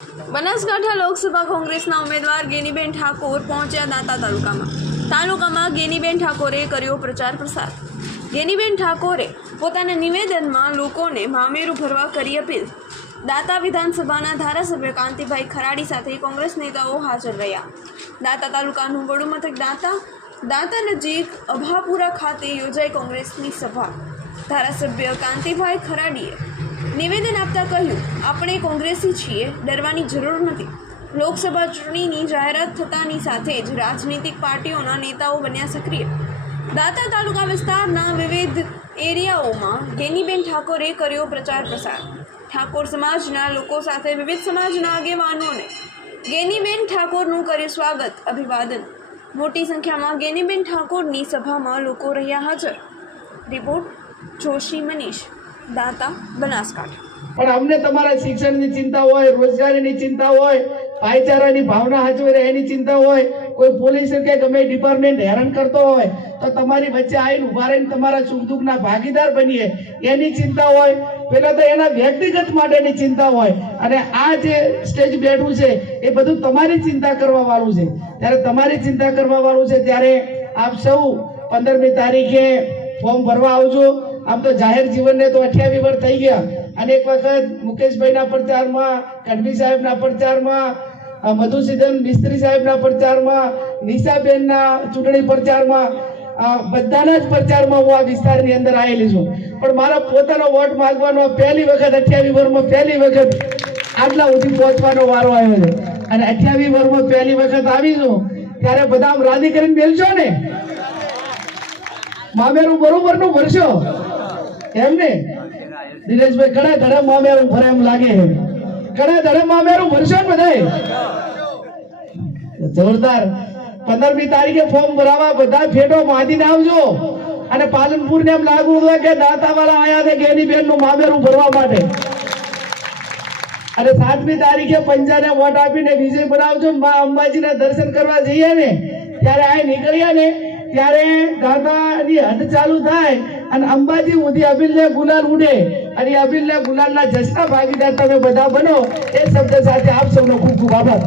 બનાસકાંઠા લોકસભા કોંગ્રેસના ઉમેદવાર ગેનીબેન ઠાકોર પહોંચ્યા દાંતા તાલુકામાં ગેનીબેન ઠાકોરે કર્યો પ્રચાર પ્રસાર। ગેનીબેન ઠાકોરે પોતાના નિવેદનમાં લોકોને મામેરું ભરવા કરી અપીલ। દાંતા વિધાનસભાના ધારાસભ્ય કાંતિભાઈ ખરાડી સાથે કોંગ્રેસ નેતાઓ હાજર રહ્યા। દાંતા તાલુકાનું વડુ મથક દાંતા નજીક અભાપુરા ખાતે યોજાઈ કોંગ્રેસની સભા। ધારાસભ્ય કાંતિભાઈ ખરાડીએ નિવેદન આપતા કહ્યું, આપણે કોંગ્રેસી છીએ, ડરવાની જરૂર નથી। લોકસભા ચૂંટણીની જાહેરાત થતાની સાથે જ રાજનીતિક પાર્ટીઓના નેતાઓ બન્યા સક્રિય। દાંતા તાલુકા વિસ્તારના વિવિધ એરિયાઓમાં ગેનીબેન ઠાકોરે કર્યો પ્રચાર પ્રસાર। ઠાકોર સમાજના લોકો સાથે વિવિધ સમાજના આગેવાનોને ગેનીબેન ઠાકોરનું કર્યું સ્વાગત અભિવાદન। મોટી સંખ્યામાં ગેનીબેન ઠાકોરની સભામાં લોકો રહ્યા હાજર। રિપોર્ટ જોશી મનીષ, દાંતા, બનાસકાંઠા। પણ અમને તમારા શિક્ષણની ચિંતા હોય, રોજગારીની ચિંતા હોય, ભાઈચારાની ભાવના સાચવી રહે એની ચિંતા હોય, કોઈ પોલીસ કે ગમે ડિપાર્ટમેન્ટ હેરાન કરતો હોય તો તમારી વચ્ચે આવીને ઉભા રહીને તમારા સુખ દુઃખના ભાગીદાર બનીએ એની ચિંતા હોય। પેલા તો એના વ્યક્તિગત માટેની ચિંતા હોય અને આ જે સ્ટેજ બેઠું છે એ બધું તમારી ચિંતા કરવા વાળું છે। ત્યારે તમારી ચિંતા કરવા વાળું છે ત્યારે આપ સૌ 15મી તારીખે ફોર્મ ભરવા આવજો। આમ તો જાહેર જીવનને તો 28 વર્ષ થઈ ગયા અને એક વખત મુકેશભાઈના પ્રચારમાં, કડવી સાહેબના પ્રચારમાં, મધુસૂદન મિસ્ત્રી સાહેબના પ્રચારમાં, નિશાબેનના ચૂંટણી પ્રચારમાં, બધાના જ પ્રચારમાં હું આ વિસ્તારની અંદર આવેલી છું। પણ મારા પોતાનો વોટ માંગવાનો પહેલી વખત 28 વર્ષમાં પહેલી વખત આટલા સુધી પહોંચવાનો વારો આવ્યો છે અને 28 વર્ષમાં પહેલી વખત આવી છું ત્યારે બધા આમ રાજી કરીને બેલશો ને, મામેરું બરોબરનું ભરશો એમ ને દિનેશભાઈ? ઘણા ધડે મામેરું ભરે એમ લાગે, ઘણા ધડે મામેરું ભરશો ને બધાય? જોરદાર। 15મી તારીખે ફોર્મ ભરાવા બધા ફેટો માદીને આવજો અને પાલનપુર ને એમ લાગુ હોય કે દાંતા વાળા આયા છે ગેનીબેન નું મામેરું ભરવા માટે। અને 7મી તારીખે પંજાને વોટ આપીને વિજય બનાવજો। માં અંબાજીના દર્શન કરવા જઈએ ને ત્યારે આ નીકળ્યા ને ત્યારે દાદાની હદ ચાલુ થાય અને અંબાજી સુધી અબીલને ગુલાલ ઉડે અને અબીલને ગુલાલના જશના ભાગીદાર તમે બધા બનો। એ શબ્દ સાથે આપ સૌનો ખૂબ ખૂબ આભાર।